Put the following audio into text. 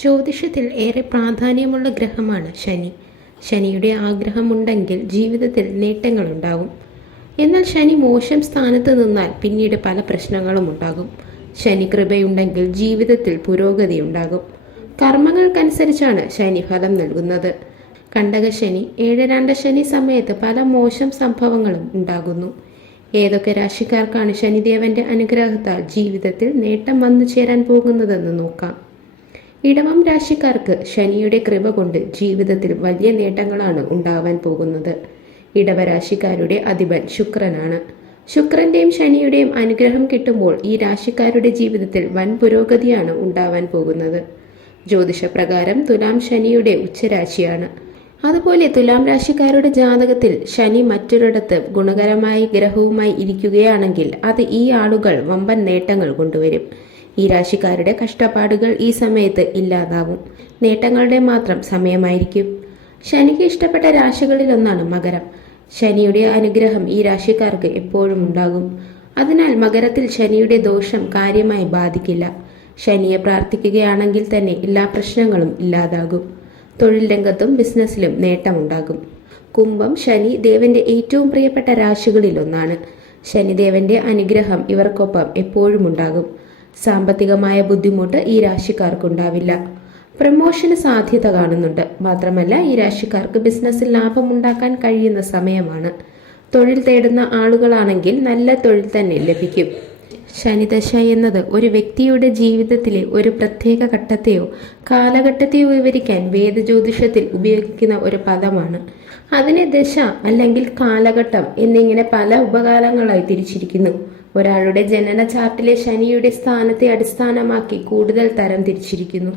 ജ്യോതിഷത്തിൽ ഏറെ പ്രാധാന്യമുള്ള ഗ്രഹമാണ് ശനി. ശനിയുടെ ആഗ്രഹമുണ്ടെങ്കിൽ ജീവിതത്തിൽ നേട്ടങ്ങളുണ്ടാകും. എന്നാൽ ശനി മോശം സ്ഥാനത്ത് നിന്നാൽ പിന്നീട് പല പ്രശ്നങ്ങളും ഉണ്ടാകും. ശനി കൃപയുണ്ടെങ്കിൽ ജീവിതത്തിൽ പുരോഗതി ഉണ്ടാകും. കർമ്മങ്ങൾക്കനുസരിച്ചാണ് ശനി ഫലം നൽകുന്നത്. കണ്ടക കണ്ടകശനി ഏഴരാണ്ട ശനി സമയത്ത് പല മോശം സംഭവങ്ങളും ഉണ്ടാകുന്നു. ഏതൊക്കെ രാശിക്കാർക്കാണ് ശനിദേവന്റെ അനുഗ്രഹത്താൽ ജീവിതത്തിൽ നേട്ടം വന്നു ചേരാൻ പോകുന്നതെന്ന് നോക്കാം. ഇടവം രാശിക്കാർക്ക് ശനിയുടെ കൃപ കൊണ്ട് ജീവിതത്തിൽ വലിയ നേട്ടങ്ങളാണ് ഉണ്ടാവാൻ പോകുന്നത്. ഇടവരാശിക്കാരുടെ അധിപൻ ശുക്രനാണ്. ശുക്രന്റെയും ശനിയുടെയും അനുഗ്രഹം കിട്ടുമ്പോൾ ഈ രാശിക്കാരുടെ ജീവിതത്തിൽ വൻ പുരോഗതിയാണ് ഉണ്ടാവാൻ പോകുന്നത്. ജ്യോതിഷപ്രകാരം തുലാം ശനിയുടെ ഉച്ചരാശിയാണ്. അതുപോലെ തുലാം രാശിക്കാരുടെ ജാതകത്തിൽ ശനി മറ്റൊരിടത്ത് ഗുണകരമായി ഗ്രഹവുമായി ഇരിക്കുകയാണെങ്കിൽ അത് ഈ ആളുകൾ വമ്പൻ നേട്ടങ്ങൾ കൊണ്ടുവരും. ഈ രാശിക്കാരുടെ കഷ്ടപ്പാടുകൾ ഈ സമയത്ത് ഇല്ലാതാവും. നേട്ടങ്ങളുടെ മാത്രം സമയമായിരിക്കും. ശനിക്ക് ഇഷ്ടപ്പെട്ട രാശികളിലൊന്നാണ് മകരം. ശനിയുടെ അനുഗ്രഹം ഈ രാശിക്കാർക്ക് എപ്പോഴും ഉണ്ടാകും. അതിനാൽ മകരത്തിൽ ശനിയുടെ ദോഷം കാര്യമായി ബാധിക്കില്ല. ശനിയെ പ്രാർത്ഥിക്കുകയാണെങ്കിൽ തന്നെ എല്ലാ പ്രശ്നങ്ങളും ഇല്ലാതാകും. തൊഴിൽ രംഗത്തും ബിസിനസ്സിലും നേട്ടമുണ്ടാകും. കുംഭം ശനി ദേവന്റെ ഏറ്റവും പ്രിയപ്പെട്ട രാശികളിൽ ഒന്നാണ്. ശനിദേവന്റെ അനുഗ്രഹം ഇവർക്കൊപ്പം എപ്പോഴും ഉണ്ടാകും. സാമ്പത്തികമായ ബുദ്ധിമുട്ട് ഈ രാശിക്കാർക്കുണ്ടാവില്ല. പ്രമോഷന് സാധ്യത കാണുന്നുണ്ട്. മാത്രമല്ല ഈ രാശിക്കാർക്ക് ബിസിനസ്സിൽ ലാഭമുണ്ടാക്കാൻ കഴിയുന്ന സമയമാണ്. തൊഴിൽ തേടുന്ന ആളുകളാണെങ്കിൽ നല്ല തൊഴിൽ തന്നെ ലഭിക്കും. ശനിദശ എന്നത് ഒരു വ്യക്തിയുടെ ജീവിതത്തിലെ ഒരു പ്രത്യേക ഘട്ടത്തെയോ കാലഘട്ടത്തെയോ വിവരിക്കാൻ വേദജ്യോതിഷത്തിൽ ഉപയോഗിക്കുന്ന ഒരു പദമാണ്. അതിനെ ദശ അല്ലെങ്കിൽ കാലഘട്ടം എന്നിങ്ങനെ പല ഉപകാരങ്ങളായി തിരിച്ചിരിക്കുന്നു. ഒരാളുടെ ജനന ചാർട്ടിലെ ശനിയുടെ സ്ഥാനത്തെ അടിസ്ഥാനമാക്കി കൂടുതൽ തരം തിരിച്ചിരിക്കുന്നു.